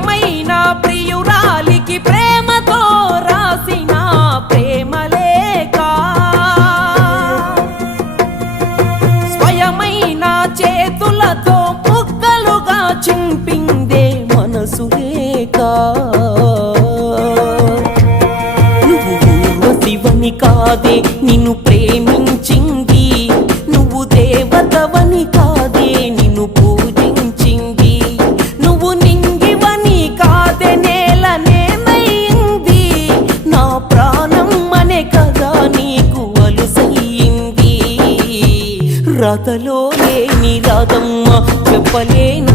ప్రియమైన ప్రియురాలికి ప్రేమతో రాసిన ప్రేమలేఖ స్వయమైన చేతులతో ముక్కలుగా చింపిందే మనసు లేక నువ్వు ఊర్వశివని కాదే నిన్ను ప్రేమించింది, నువ్వు దేవతవని కాదే నిన్ను పూజించింది, నువ్వు నింగివని కాదే నేలనేమైంది, నా ప్రాణం అనే కదా నీకు అలుసయ్యింది. రాతలో లేని రాదమ్మ చెప్పలేను